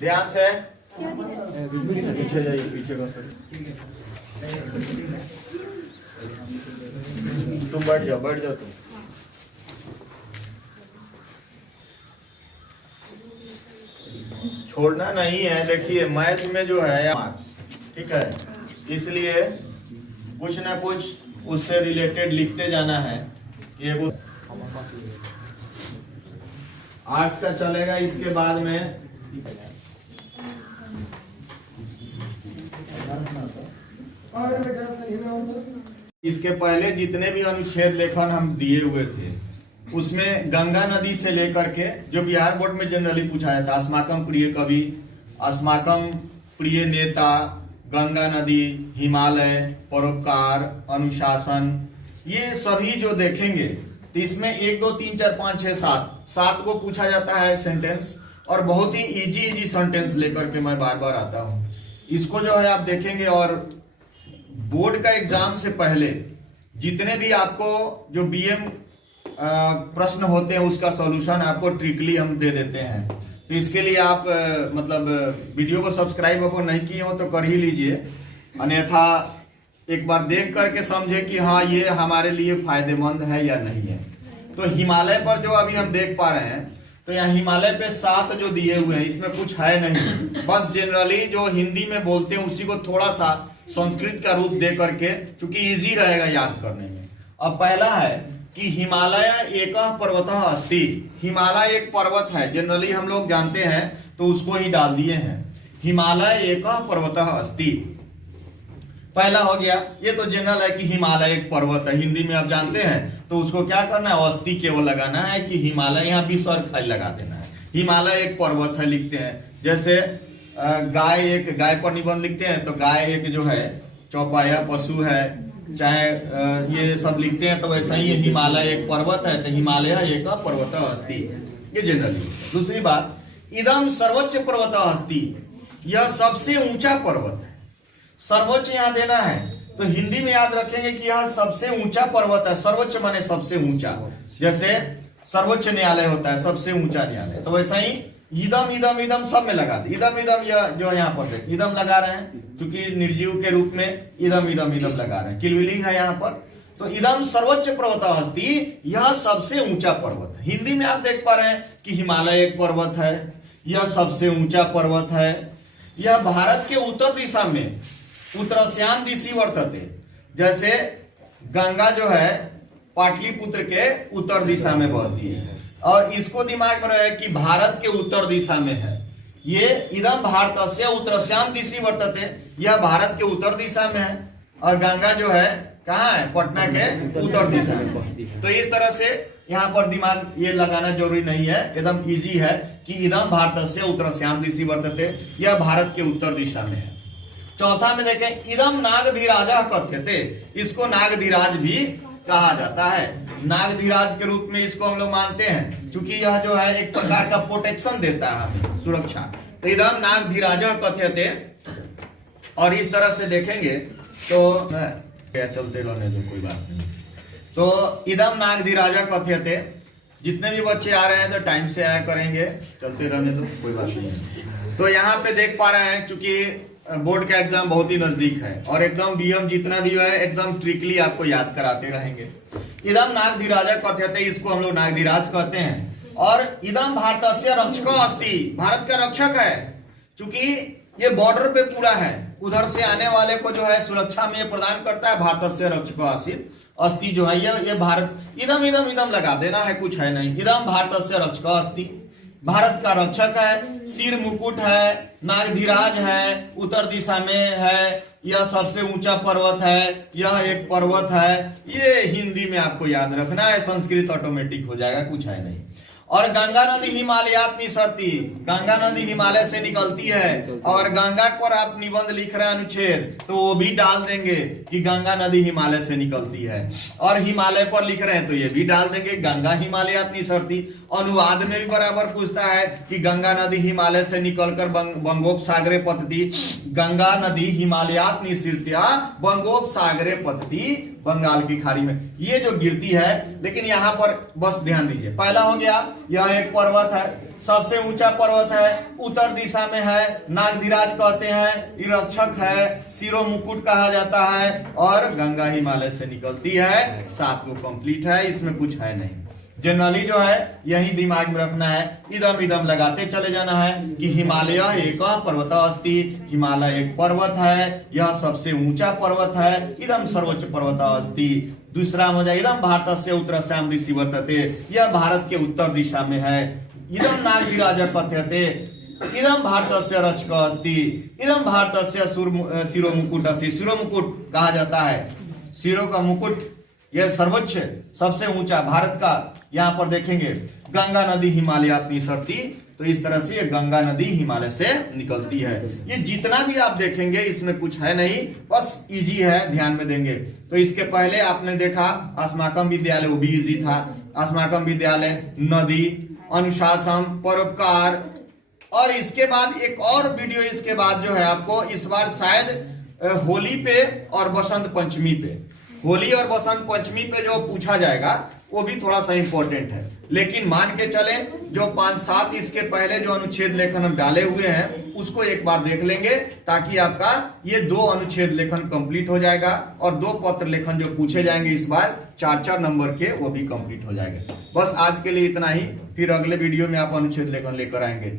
ध्यान से पीछे जाइए, पीछे का सर तुम बैठ जाओ तुम। छोड़ना नहीं है। देखिए मैथ में जो है मार्क्स, ठीक है, इसलिए कुछ ना कुछ उससे रिलेटेड लिखते जाना है। ये आर्ट्स का चलेगा, इसके बाद में इसके पहले जितने भी अनुच्छेद लेखन हम दिए हुए थे उसमें गंगा नदी से लेकर के जो बिहार बोर्ड में जनरली पूछा जाता है, अस्माकम प्रिय कवि, अस्माकम प्रिय नेता, गंगा नदी, हिमालय, परोपकार, अनुशासन, ये सभी जो देखेंगे तो इसमें 1 2 3 4 5 6 7 को पूछा जाता है सेंटेंस। और बहुत ही इजी सेंटेंस लेकर के मैं बार बार आता हूँ। इसको जो है आप देखेंगे और बोर्ड का एग्जाम से पहले जितने भी आपको जो बीएम प्रश्न होते हैं उसका सॉल्यूशन आपको ट्रिकली हम दे देते हैं। तो इसके लिए आप मतलब वीडियो को सब्सक्राइब अगर नहीं किए हो तो कर ही लीजिए, अन्यथा एक बार देख करके समझे कि हाँ ये हमारे लिए फायदेमंद है या नहीं है। तो हिमालय पर जो अभी हम देख पा रहे हैं, तो यहाँ हिमालय पे 7 जो दिए हुए हैं इसमें कुछ है नहीं, बस जनरली जो हिंदी में बोलते हैं उसी को थोड़ा सा संस्कृत का रूप दे करके, चूंकि इजी रहेगा याद करने में। अब पहला है कि हिमालय एक पर्वतः अस्ति। हिमालय एक पर्वत है, जनरली हम लोग जानते हैं तो उसको ही डाल दिए हैं, हिमालय एक पर्वतः अस्ति। पहला हो गया। ये तो जनरल है कि हिमालय एक पर्वत है, हिंदी में आप जानते हैं तो उसको क्या करना है, अस्थि केवल लगाना है कि हिमालय, यहाँ विसर्ग खाली लगा देना है। हिमालय एक पर्वत है लिखते हैं। जैसे गाय पर निबंध लिखते हैं तो गाय एक जो है चौपाया पशु है, चाहे ये सब लिखते हैं तो वैसा ही हिमालय एक पर्वत है, तो हिमालय एक पर्वत अस्ति, ये जनरली। दूसरी बात, इदम सर्वोच्च पर्वत अस्ति, यह सबसे ऊंचा पर्वत है। सर्वोच्च यहाँ देना है तो हिंदी में याद रखेंगे कि यह सबसे ऊंचा पर्वत है। सर्वोच्च माने सबसे ऊंचा, जैसे सर्वोच्च न्यायालय होता है सबसे ऊंचा न्यायालय, तो वैसा ही इदम इदम इदम सब में लगा दे। इदम इदम यह जो यहाँ पर देख इदम लगा रहे हैं, क्योंकि निर्जीव के रूप में इदम इदम इदम लगा रहे हैं, किलविलिंग है यहाँ पर। तो इदम सर्वोच्च पर्वत अस्ति, यह सबसे ऊंचा पर्वत है। हिंदी में आप देख पा रहे हैं कि हिमालय एक पर्वत है, यह सबसे ऊंचा पर्वत है, यह भारत के उत्तर दिशा में उत्तरस्याम दिशि वर्तते। जैसे गंगा जो है पाटलिपुत्र के उत्तर दिशा में बहती है, और इसको दिमाग में रहे कि भारत के उत्तर दिशा में है। ये इदम भारतस्य उत्तरस्याम दिशि वर्तते, यह भारत के उत्तर दिशा में है, और गंगा जो है कहाँ है, पटना के उत्तर दिशा में बहती है। तो इस तरह से यहाँ पर दिमाग ये लगाना जरूरी नहीं है, एकदम इजी है कि इदम भारतस्य उत्तरस्याम दिशि वर्तते, यह भारत के उत्तर दिशा में है। चौथा में देखें, इदम नागधीराजः कथ्यते, इसको नागधीराज भी कहा जाता है। नागधीराज के रूप में इसको हम लोग मानते हैं, क्योंकि यह जो है एक प्रकार का प्रोटेक्शन देता है हमें, सुरक्षा। तो इदम नागधीराजः कथ्यते, और इस तरह से देखेंगे तो क्या चलते रहने दो, कोई बात नहीं। तो इदम नागधीराजः कथ्यते, जितने भी बच्चे आ रहे हैं तो टाइम से आया करेंगे, चलते रहने दो, कोई बात नहीं। तो यहाँ पे देख पा रहे हैं चूंकि बोर्ड का एग्जाम बहुत ही नजदीक है और एकदम बीएम जितना भी है एकदम ट्रिकली आपको याद कराते रहेंगे। इदम नागधीराजः कथ्यते, इसको हम लोग नागधीराज कहते हैं। और इदम भारतस्य रक्षको अस्ति, भारत का रक्षक है, क्योंकि ये बॉर्डर पे पूरा है, उधर से आने वाले को जो है सुरक्षा में प्रदान करता है। भारतस्य रक्षको अस्ति जो है ये भारत, इदम इदम इदम लगा देना है, कुछ है नहीं। इदम भारतस्य रक्षको अस्ति, भारत का रक्षक है, सिर मुकुट है, नागधीराज है, उत्तर दिशा में है, यह सबसे ऊंचा पर्वत है, यह एक पर्वत है। ये हिंदी में आपको याद रखना है, संस्कृत ऑटोमेटिक हो जाएगा, कुछ है नहीं। और गंगा नदी हिमालयात निसरती, गंगा नदी हिमालय से निकलती है, और गंगा पर आप निबंध लिख रहे हैं अनुच्छेद तो वो भी डाल देंगे कि गंगा नदी हिमालय से निकलती है। और हिमालय पर लिख रहे हैं तो ये भी डाल देंगे गंगा हिमालयात निसरती। अनुवाद में भी बराबर पूछता है कि गंगा नदी हिमालय से निकलकर बंगोपसागरे पतती, गंगा नदी हिमालयात निसृत्या बंगोपसागरे पतती बंगाल की खाड़ी में ये जो गिरती है। लेकिन यहाँ पर बस ध्यान दीजिए, पहला हो गया यह एक पर्वत है, सबसे ऊंचा पर्वत है, उत्तर दिशा में है, नागधिराज कहते हैं, इरक्षक है, सिरो मुकुट कहा जाता है और गंगा हिमालय से निकलती है। 7 को कंप्लीट है, इसमें कुछ है नहीं। जनरली जो है यही दिमाग में रखना है, इदम इदम लगाते चले जाना है कि हिमालय एक पर्वत अस्ति, हिमालय एक पर्वत है, यह सबसे ऊंचा पर्वत है, इदम सर्वोच्च पर्वत अस्ति। दूसरा हो जाए इदम भारतस्य उत्तरस्याम दिशि वर्तते, यह भारत के उत्तर दिशा में है। इदम नागधिराज कथ्यते, इदम भारतस्य रक्षक अस्ति, इदम भारतस्य शिरो मुकुट अस्ति। शिरो मुकुट कहा जाता है, शिरो का मुकुट, यह सर्वोच्च सबसे ऊंचा भारत का। यहाँ पर देखेंगे गंगा नदी हिमालयात निसरती, तो इस तरह से ये गंगा नदी हिमालय से निकलती है। ये जितना भी आप देखेंगे इसमें कुछ है नहीं, बस इजी है, ध्यान में देंगे। तो इसके पहले आपने देखा अस्माकम विद्यालय, वो भी इजी था। अस्माकम विद्यालय, नदी, अनुशासन, परोपकार, और इसके बाद एक और वीडियो इसके बाद जो है आपको इस बार शायद होली पे और बसंत पंचमी पे, होली और बसंत पंचमी पे जो पूछा जाएगा वो भी थोड़ा सा इंपॉर्टेंट है। लेकिन मान के चले जो 5-7 इसके पहले जो अनुच्छेद लेखन हम डाले हुए हैं उसको एक बार देख लेंगे, ताकि आपका ये 2 अनुच्छेद लेखन कंप्लीट हो जाएगा और 2 पत्र लेखन जो पूछे जाएंगे इस बार 4-4 नंबर के, वो भी कंप्लीट हो जाएगा। बस आज के लिए इतना ही, फिर अगले वीडियो में आप अनुच्छेद लेखन लेकर आएंगे।